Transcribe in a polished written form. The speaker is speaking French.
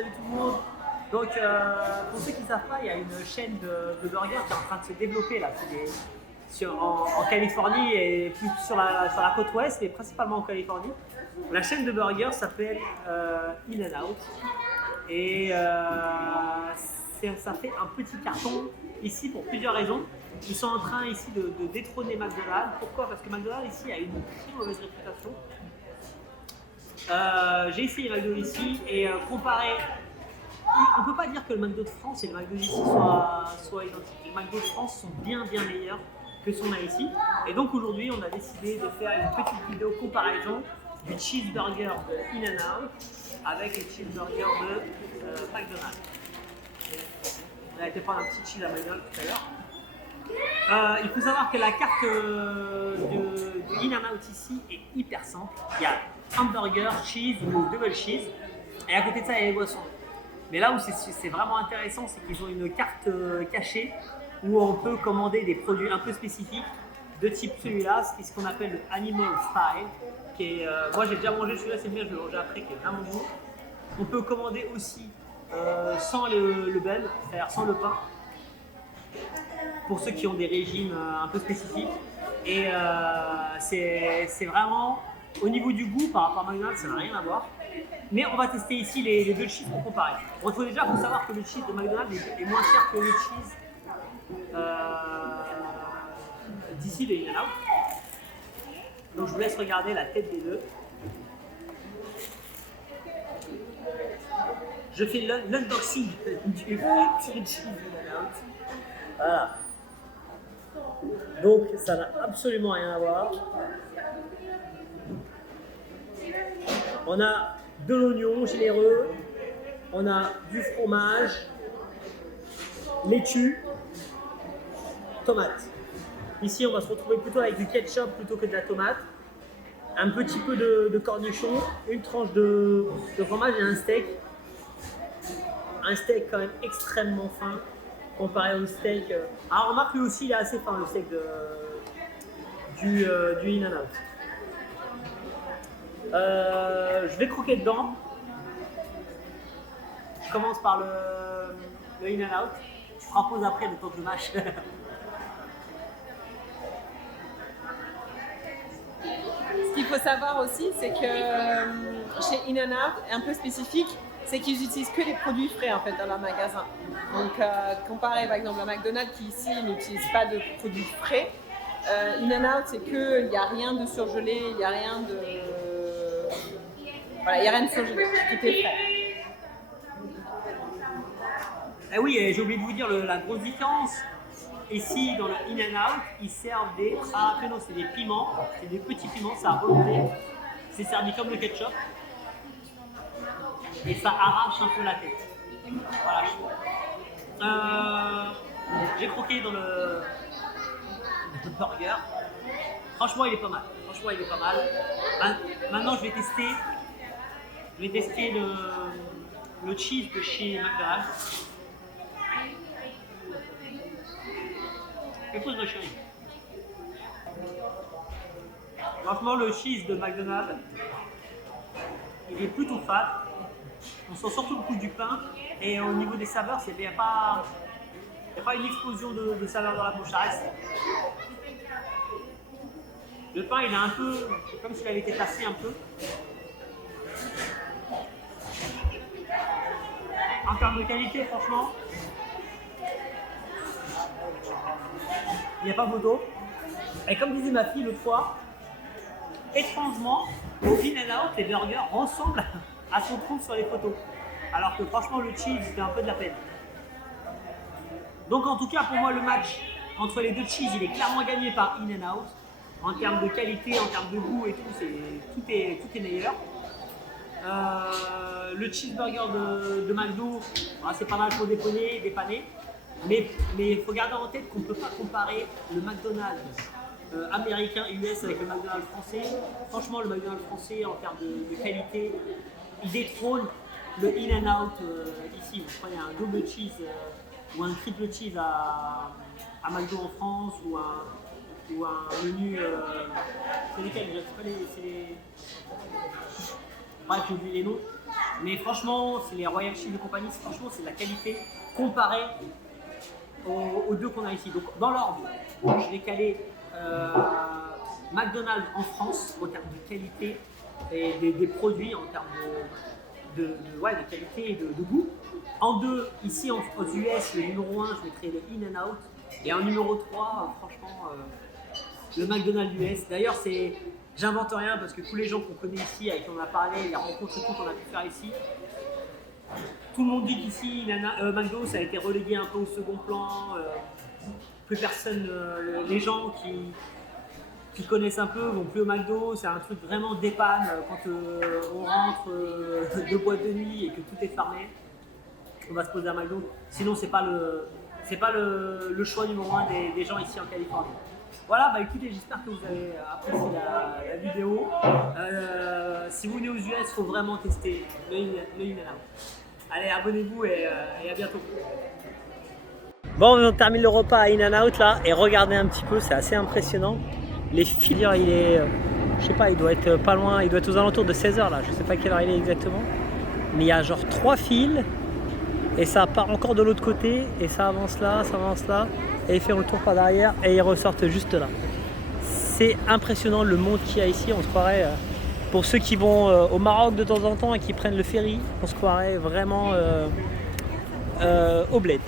salut tout le monde. Donc, pour ceux qui ne savent pas, il y a une chaîne de burgers qui est en train de se développer là, en Californie et plus sur la côte ouest, mais principalement en Californie. La chaîne de burgers s'appelle In-N-Out et ça fait un petit carton ici pour plusieurs raisons. Ils sont en train ici de détrôner McDonald's. Pourquoi? Parce que McDonald's ici a une très mauvaise réputation. J'ai essayé McDo ici et comparé, on ne peut pas dire que le McDo de France et le McDo d'ici soient identiques. Les McDo de France sont bien meilleurs que ce qu'on a ici. Et donc aujourd'hui, on a décidé de faire une petite vidéo comparaison du cheeseburger de In-N-Out avec les cheeseburgers de McDonald's. On a été prendre un petit cheese à McDonald's tout à l'heure. Il faut savoir que la carte de In-N-Out ici est hyper simple. Il y a hamburger, cheese ou double cheese et à côté de ça il y a les boissons. Mais là où c'est vraiment intéressant, c'est qu'ils ont une carte cachée où on peut commander des produits un peu spécifiques de type celui-là, c'est ce qu'on appelle le Animal Style, qui est, moi j'ai déjà mangé celui-là, c'est bien, je l'ai mangé après, qui est vraiment bon. On peut commander aussi sans le bun, c'est-à-dire sans le pain, pour ceux qui ont des régimes un peu spécifiques. Et c'est vraiment, au niveau du goût par rapport à McDonald's, ça n'a rien à voir. Mais on va tester ici les deux cheese pour comparer. Bon, il faut déjà savoir que le cheese de McDonald's est moins cher que le cheese d'ici de In-N-Out. Donc je vous laisse regarder la tête des deux. Je fais l'unboxing du cheese In-N-Out. Voilà. Donc ça n'a absolument rien à voir. On a de l'oignon généreux, on a du fromage, laitue, tomate. Ici, on va se retrouver plutôt avec du ketchup plutôt que de la tomate. Un petit peu de cornichon, une tranche de fromage et un steak. Un steak quand même extrêmement fin comparé au steak. Alors remarque, lui aussi il est assez fin, le steak du In-N-Out. Je vais croquer dedans. Je commence par le In-N-Out. Je ferai pause après le temps que je mâche. Ce qu'il faut savoir aussi, c'est que chez In-N-Out, un peu spécifique, c'est qu'ils utilisent que les produits frais en fait dans leur magasin. Donc comparé par exemple à McDonald's qui ici n'utilise pas de produits frais, In-N-Out c'est qu'il n'y a rien de surgelé, il n'y a rien de... Voilà, il n'y a rien de surgelé, tout est frais. Eh oui, j'ai oublié de vous dire la grosse différence. Ici, dans le In-N-Out, ils servent des... Ah, non, c'est des piments, c'est des petits piments, ça a volonté. C'est servi comme le ketchup. Et ça arrache un peu la tête. Voilà. J'ai croqué dans le burger. Franchement, il est pas mal. Maintenant, je vais tester le cheese de chez McDonald's. Écoute, ma chérie. Franchement, le cheese de McDonald's, il est plutôt fat. On sent surtout le goût du pain. Et au niveau des saveurs, il n'y a pas une explosion de saveurs dans la bouche. Ça reste. Le pain, il est un peu comme s'il avait été tassé un peu. En termes de qualité, franchement, il n'y a pas photo. Et comme disait ma fille l'autre fois, étrangement, au In-N-Out, les burgers ressemblent à ce qu'on trouve sur les photos. Alors que franchement, le cheese fait un peu de la peine. Donc en tout cas, pour moi, le match entre les deux cheese, il est clairement gagné par In-N-Out. En termes de qualité, en termes de goût et tout, tout est meilleur. Le cheeseburger de McDo, c'est pas mal pour dépanner. Mais il faut garder en tête qu'on ne peut pas comparer le McDonald's américain US avec le McDonald's français. Franchement, le McDonald's français, en termes de qualité, il détrône le In-N-Out ici. Vous prenez un double cheese ou un triple cheese à McDo en France ou un menu. C'est lesquels déjà? C'est les... Bref, j'ai oublié les noms. Mais franchement, c'est les Royal Shield et compagnie, franchement, c'est de la qualité comparée aux deux qu'on a ici. Donc, dans l'ordre, je vais caler McDonald's en France en termes de qualité et des produits, en termes de qualité et de goût. En 2, ici aux US, le numéro 1, je mettrai le In-N-Out. Et en numéro 3, franchement, le McDonald's US. D'ailleurs, j'invente rien parce que tous les gens qu'on connaît ici, avec qui on a parlé, les rencontres et tout qu'on a pu faire ici, tout le monde dit qu'ici, McDo, ça a été relégué un peu au second plan. Plus personne, les gens qui connaissent un peu vont plus au McDo. C'est un truc vraiment dépanne quand on rentre de boîte de nuit et que tout est fermé. On va se poser à McDo. Sinon, c'est pas le choix numéro 1 des gens ici en Californie. Voilà, bah écoutez, j'espère que vous avez apprécié la vidéo. Si vous venez aux US, il faut vraiment tester le In-N-Out. Allez, abonnez-vous et à bientôt. Bon, on termine le repas à In-N-Out là et regardez un petit peu, c'est assez impressionnant. Les filières, je sais pas, il doit être pas loin, il doit être aux alentours de 16h là, je sais pas quelle heure il est exactement. Mais il y a genre 3 files et ça part encore de l'autre côté et ça avance là et ils font le tour par derrière et ils ressortent juste là. C'est impressionnant le monde qu'il y a ici, on se croirait, pour ceux qui vont au Maroc de temps en temps et qui prennent le ferry, on se croirait vraiment au bled.